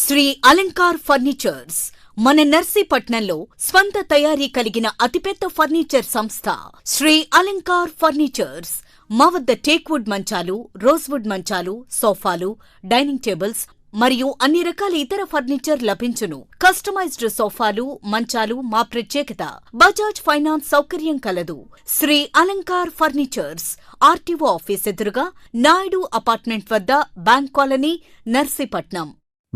Shri Alankar furnitures మన నర్సీపట్నంలో స్వంత తయారీ కలిగిన అతిపెద్ద ఫర్నిచర్ సంస్థ శ్రీ అలంకార్ ఫర్నిచర్స్. మా వద్ద టేక్వుడ్ మంచాలు, రోజ్వుడ్ మంచాలు, సోఫాలు, డైనింగ్ టేబుల్స్ మరియు అన్ని రకాల ఇతర ఫర్నిచర్ లభించును. కస్టమైజ్డ్ సోఫాలు, మంచాలు మా ప్రత్యేకత. బజాజ్ ఫైనాన్స్ సౌకర్యం కలదు. Shri Alankar furnitures, RTO office ఎదురుగా, నాయుడు అపార్ట్మెంట్ వద్ద, bank colony, Narsipatnam.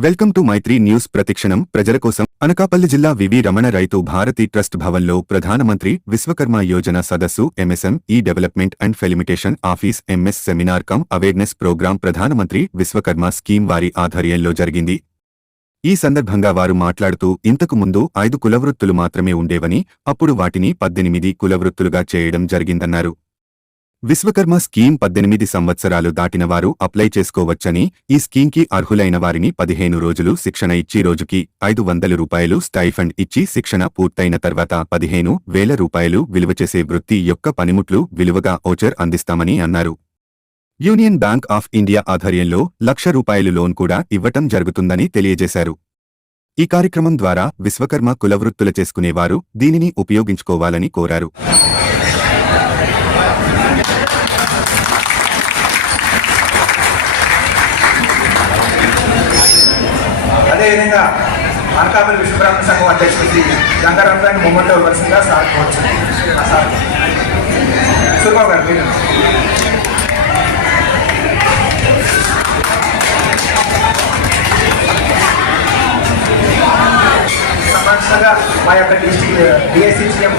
Welcome to Maitri news. ప్రతిక్షణం ప్రజల కోసం. అనకాపల్లి జిల్లా వివి రమణ రైతు భారతి ట్రస్ట్ భవన్లో ప్రధానమంత్రి విశ్వకర్మ యోజన సదస్సు MSME development and facilitation office MS seminar cum awareness programme Pradhan Mantri Vishwakarma scheme వారి ఆధ్వర్యంలో జరిగింది. ఈ సందర్భంగా వారు మాట్లాడుతూ ఇంతకు ముందు 5 కులవృత్తులు మాత్రమే ఉండేవని, అప్పుడు వాటిని 18 కులవృత్తులుగా చేయడం జరిగిందన్నారు. విశ్వకర్మ స్కీమ్ 18 సంవత్సరాలు దాటిన వారు అప్లై చేసుకోవచ్చని, ఈ స్కీమ్కి అర్హులైన వారిని 15 రోజులు శిక్షణ ఇచ్చి రోజుకి 500 రూపాయలు స్టైఫండ్ ఇచ్చి శిక్షణ పూర్తయిన తర్వాత 15,000 రూపాయలు విలువ చేసే వృత్తి యొక్క పనిముట్లు విలువగా ఓచర్ అందిస్తామని అన్నారు. యూనియన్ బ్యాంక్ ఆఫ్ ఇండియా ఆధ్వర్యంలో ₹1,00,000 లోన్ కూడా ఇవ్వటం జరుగుతుందని తెలియజేశారు. ఈ కార్యక్రమం ద్వారా విశ్వకర్మ కులవృత్తుల చేసుకునేవారు దీనిని ఉపయోగించుకోవాలని కోరారు. అదేవిధంగా అనకాపల్లి విశ్వబ్రాహ్మణ సంఘం అధ్యక్షుడికి గంగారాం గారిని మొమెంట్ ఇవ్వాల్సిందిగా సార్ కోరుచున్నాం. సార్ సుర్బాబు గారు మీరు సమావేశంగా మా యొక్క డిస్ట్రిక్ట్ డిఎస్సీ సీఎం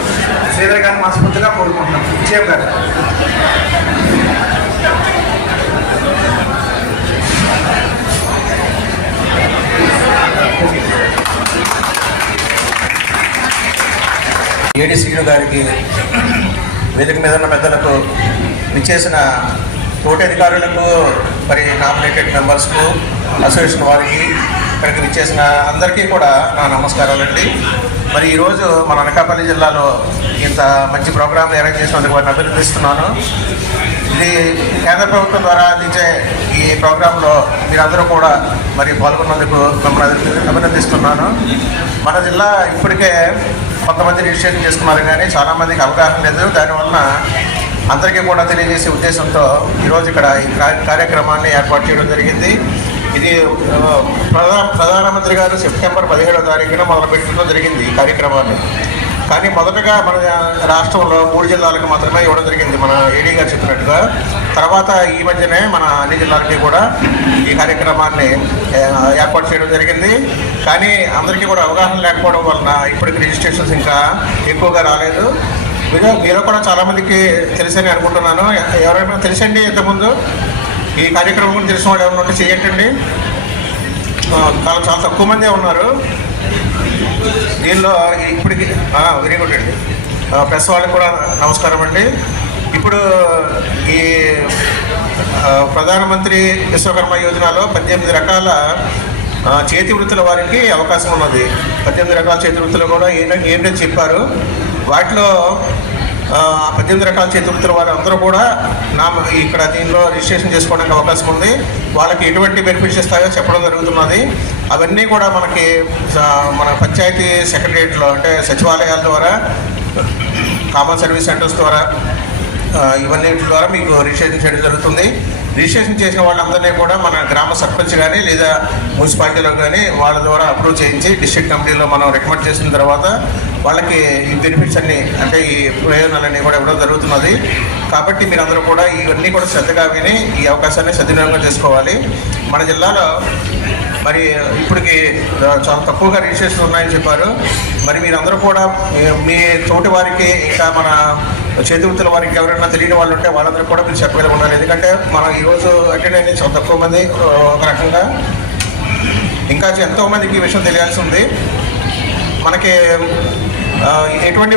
శ్రీధర్ గారిని మనస్ఫూర్తిగా కోరుకుంటున్నాం. సీఎం గారు ఏడి శ్రీను గారికి, వేదిక మీద ఉన్న పెద్దలకు, విచ్చేసిన తోటి అధికారులకు, మరి నామినేటెడ్ మెంబర్స్కు, అసోసియేషన్ వారికి, ఇక్కడికి విచ్చేసిన అందరికీ కూడా నా నమస్కారాలండి. మరి ఈరోజు మన అనకాపల్లి జిల్లాలో ఇంత మంచి ప్రోగ్రాం అరేంజ్ చేసినందుకు వారిని అభినందిస్తున్నాను. ఇది కేంద్ర ప్రభుత్వం ద్వారా అందించే ఈ ప్రోగ్రాంలో మీరందరూ కూడా మరి పాల్గొన్నందుకు మిమ్మల్ని అభినందిస్తున్నాను. మన జిల్లా ఇప్పటికే కొంతమంది రిజిస్ట్రేషన్ చేసుకున్నారు, కానీ చాలామందికి అవగాహన లేదు. దానివల్ల అందరికీ కూడా తెలియజేసే ఉద్దేశంతో ఈరోజు ఇక్కడ ఈ కార్యక్రమాన్ని ఏర్పాటు చేయడం జరిగింది. ఇది ప్రధానమంత్రి గారు సెప్టెంబర్ 17వ తారీఖున మొదలుపెట్టడం జరిగింది ఈ కార్యక్రమాన్ని. కానీ మొదటగా మన రాష్ట్రంలో 3 జిల్లాలకు మాత్రమే ఇవ్వడం జరిగింది, మన ఏడీ గారు చెప్పినట్టుగా. తర్వాత ఈ మధ్యనే మన అన్ని జిల్లాలకి కూడా ఈ కార్యక్రమాన్ని ఏర్పాటు చేయడం జరిగింది. కానీ అందరికీ కూడా అవగాహన లేకపోవడం వలన ఇప్పటికి రిజిస్ట్రేషన్స్ ఇంకా ఎక్కువగా రాలేదు. మీరు కూడా చాలామందికి తెలుసని అనుకుంటున్నాను. ఎవరైనా తెలుసండి ఇంతకుముందు ఈ కార్యక్రమం గురించి తెలిసిన వాళ్ళు ఎవరైనా ఉంటే చేయండి. చాలా తక్కువ మందే ఉన్నారు దీనిలో ఇప్పటికి. వెరీ గుడ్ అండి. ప్రెస్ వాళ్ళకి కూడా నమస్కారం అండి. ఇప్పుడు ఈ ప్రధానమంత్రి విశ్వకర్మ యోజనలో 18 రకాల చేతి వృత్తుల వారికి అవకాశం ఉన్నది. 18 రకాల చేతి వృత్తులు కూడా ఏంటని చెప్పారు. వాటిలో 18 రకాల చేతి వృత్తుల వారు అందరూ కూడా ఇక్కడ దీనిలో రిజిస్ట్రేషన్ చేసుకోవడానికి అవకాశం ఉంది. వాళ్ళకి ఎటువంటి బెనిఫిట్స్ ఇస్తాయో చెప్పడం జరుగుతున్నది. అవన్నీ కూడా మనకి మన పంచాయతీ సెక్రటరియట్లో, అంటే సచివాలయాల ద్వారా, కామన్ సర్వీస్ సెంటర్స్ ద్వారా, ఇవన్నీ ద్వారా మీకు రిజిస్ట్రేషన్ చేయడం జరుగుతుంది. రిజిస్ట్రేషన్ చేసిన వాళ్ళందరినీ కూడా మన గ్రామ సర్పంచ్ కానీ లేదా మున్సిపాలిటీలో కానీ వాళ్ళ ద్వారా అప్రూవ్ చేయించి డిస్ట్రిక్ట్ కమిటీలో మనం రికమెండ్ చేసిన తర్వాత వాళ్ళకి ఈ బెనిఫిట్స్ అన్నీ, అంటే ఈ ప్రయోజనాలన్నీ కూడా ఇవ్వడం జరుగుతున్నది. కాబట్టి మీరందరూ కూడా ఇవన్నీ కూడా శ్రద్ధగా విని ఈ అవకాశాన్ని సద్వినియోగం చేసుకోవాలి. మన జిల్లాలో మరి ఇప్పటికి చాలా తక్కువగా రిజిస్ట్రేషన్ ఉన్నాయని చెప్పారు. మరి మీరందరూ కూడా మీ తోటి వారికి, ఇంకా మన చేతి వృత్తుల వారికి ఎవరైనా తెలియని వాళ్ళు ఉంటే వాళ్ళందరూ కూడా మీరు చెప్పగలిగి ఉండాలి. ఎందుకంటే మనం ఈరోజు అటెండ్ అయిన చాలా తక్కువ మంది, ఒక రకంగా ఇంకా ఎంతోమందికి ఈ విషయం తెలియాల్సి ఉంది. మనకి ఎటువంటి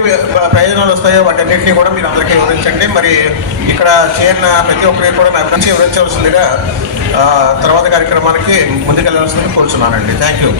ప్రయోజనాలు వస్తాయో వాటన్నింటినీ కూడా మీరు అందరికీ వివరించండి. మరి ఇక్కడ చేరిన ప్రతి ఒక్కరికి కూడా నా గురించి వివరించవలసిందిగా తర్వాత కార్యక్రమానికి ముందుకెళ్లాల్సిందని కోరుచున్నానండి. Thank you.